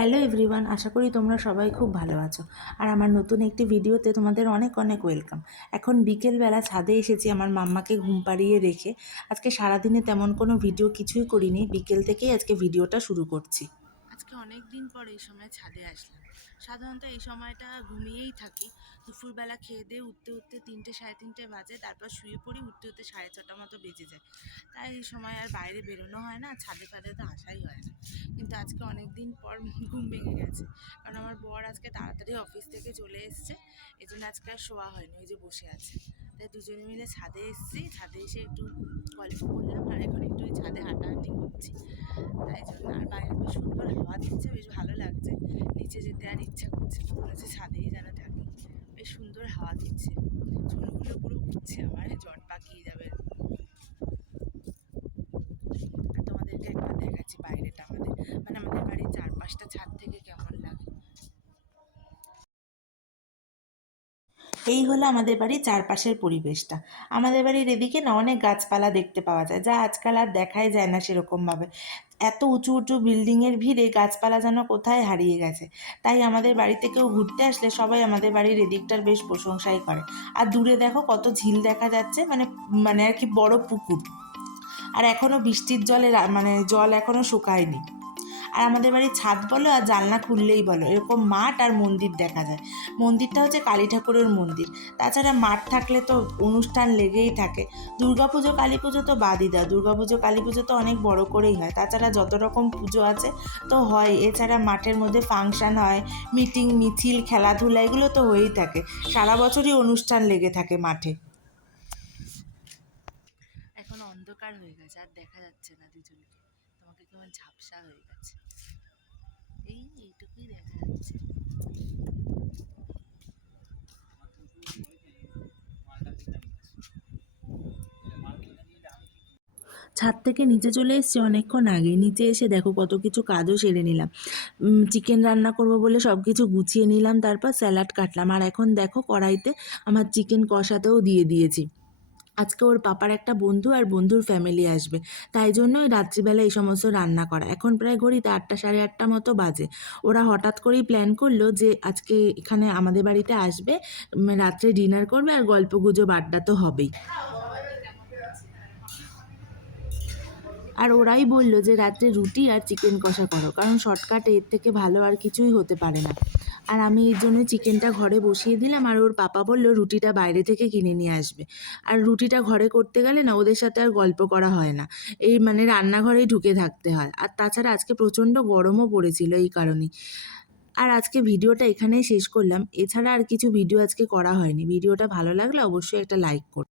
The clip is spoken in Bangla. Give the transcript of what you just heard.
হ্যালো এভরিওয়ান আশা করি তোমরা সবাই খুব ভালো আছো। আর আমার নতুন একটি ভিডিওতে তোমাদের অনেক অনেক ওয়েলকাম এখন বিকেলবেলা ছাদে এসেছি আমার মাম্মাকে ঘুম পাড়িয়ে রেখে। আজকে সারাদিনে তেমন কোনো ভিডিও কিছুই করিনি। বিকেল থেকেই আজকে ভিডিওটা শুরু করছি। অনেক দিন পর এই সময় ছাদে আসলাম। সাধারণত এই সময়টা ঘুমিয়েই থাকি। দুপুরবেলা খেয়ে দিয়ে উঠতে উঠতে তিনটে সাড়ে তিনটে বাজে, তারপর শুয়ে পড়ি, উঠতে উঠতে সাড়ে ছটা মতো বেজে যায়। তাই এই সময় আর বাইরে বেরোনো হয় না, ছাদে ফাদে তো আসাই হয় না। কিন্তু আজকে অনেক দিন পর ঘুম ভেঙে গেছে। কারণ আমার বর আজকে তাড়াতাড়ি অফিস থেকে চলে এসছে, এই জন্য আজকে আর শোয়া হয়নি, ওই যে বসে আছে। তাই দুজনে মিলে ছাদে এসেছি, ছাদে এসে একটু গল্প করলাম, আর এখন একটু ওই ছাদে হাঁটাহাঁটি করছি তাই জন্য আর বাইরে বেশ সুন্দর হাওয়া দিচ্ছে, বেশ ভালো লাগছে। নিচে যেতে আর ইচ্ছা করছে না। মনে হচ্ছে ছাদেই যেন থাকি। বেশ সুন্দর হাওয়া দিচ্ছে। চুলগুলো পুরো উঠছে আমার জট পাকিয়ে যাবে। আর তোমাদেরকে একবার দেখাচ্ছি বাইরেটা আমাদের। মানে আমাদের বাড়ির চারপাশটা ছাদ থেকে কেমন লাগে এই হলো আমাদের বাড়ির চারপাশের পরিবেশটা। আমাদের বাড়ির এদিকে না অনেক গাছপালা দেখতে পাওয়া যায়, যা আজকাল আর দেখাই যায় না সেরকমভাবে। এত উঁচু উঁচু বিল্ডিংয়ের ভিড়ে গাছপালা যেন কোথায় হারিয়ে গেছে। তাই আমাদের বাড়িতে কেউ ঘুরতে আসলে সবাই আমাদের বাড়ির এদিকটার বেশ প্রশংসাই করে। আর দূরে দেখো কত ঝিল দেখা যাচ্ছে মানে মানে আর কি বড় পুকুর। আর এখনও বৃষ্টির জলে মানে জল এখনও শুকায়নি। আর আমাদের বাড়ির ছাদ বলো আর জানলা খুললেই বলো, এরকম মাঠ আর মন্দির দেখা যায়। মন্দিরটা হচ্ছে কালী ঠাকুরের মন্দির। তাছাড়া মাঠ থাকলে তো অনুষ্ঠান লেগেই থাকে। দুর্গাপুজো কালী পুজো তো বাদই দাও। দুর্গাপুজো কালী পুজো তো অনেক বড় করেই হয়। তাছাড়া যত রকম পুজো আছে তো হয়। এছাড়া মাঠের মধ্যে ফাংশন হয়, মিটিং, মিছিল, খেলাধুলা, এগুলো তো হয়েই থাকে। সারা বছরই অনুষ্ঠান লেগে থাকে মাঠে। এখন অন্ধকার হয়ে গেছে, আর দেখা যাচ্ছে না দুজনকে। কেমন ঝাপসা হয়ে গেছে। এই এইটুকুই দেখা যাচ্ছে। ছাদ থেকে নিচে চলে এসেছি অনেকক্ষণ আগে। নিচে এসে দেখো কত কিছু কাজও সেরে নিলাম। চিকেন রান্না করব বলে সব কিছু গুছিয়ে নিলাম, তারপর স্যালাড কাটলাম। আর এখন দেখো কড়াইতে আমার চিকেন কষাতেও দিয়ে দিয়েছি। আজকে ওর পাপার একটা বন্ধু আর বন্ধুর ফ্যামিলি আসবে। তাই জন্যই রাত্রিবেলা এই সমস্ত রান্না করা। এখন প্রায় ঘড়িতে আটটা সাড়ে আটটা মতো বাজে। ওরা হঠাৎ করেই প্ল্যান করল যে আজকে এখানে আমাদের বাড়িতে আসবে রাত্রে ডিনার করবে আর গল্প গুজব আড্ডা তো হবেই। আর ওরাই বলল যে রাত্রে রুটি আর চিকেন কষা করো, কারণ শর্টকাটে এর থেকে ভালো আর কিছুই হতে পারে না। আর আমি এর জন্য চিকেনটা ঘরে বসিয়ে দিলাম আর ওর পাপা বলল, রুটিটা বাইরে থেকে কিনে নিয়ে আসবে। আর রুটিটা ঘরে করতে গেলে না, ওদের সাথে আর গল্প করা হয় না। এই মানে রান্নাঘরেই ঢুকে থাকতে হয়। আর তাছাড়া আজকে প্রচণ্ড গরমও পড়েছিল এই কারণেই। আর আজকে ভিডিওটা এখানেই শেষ করলাম। এছাড়া আর কিছু ভিডিও আজকে করা হয়নি। ভিডিওটা ভালো লাগলে অবশ্যই একটা লাইক করো।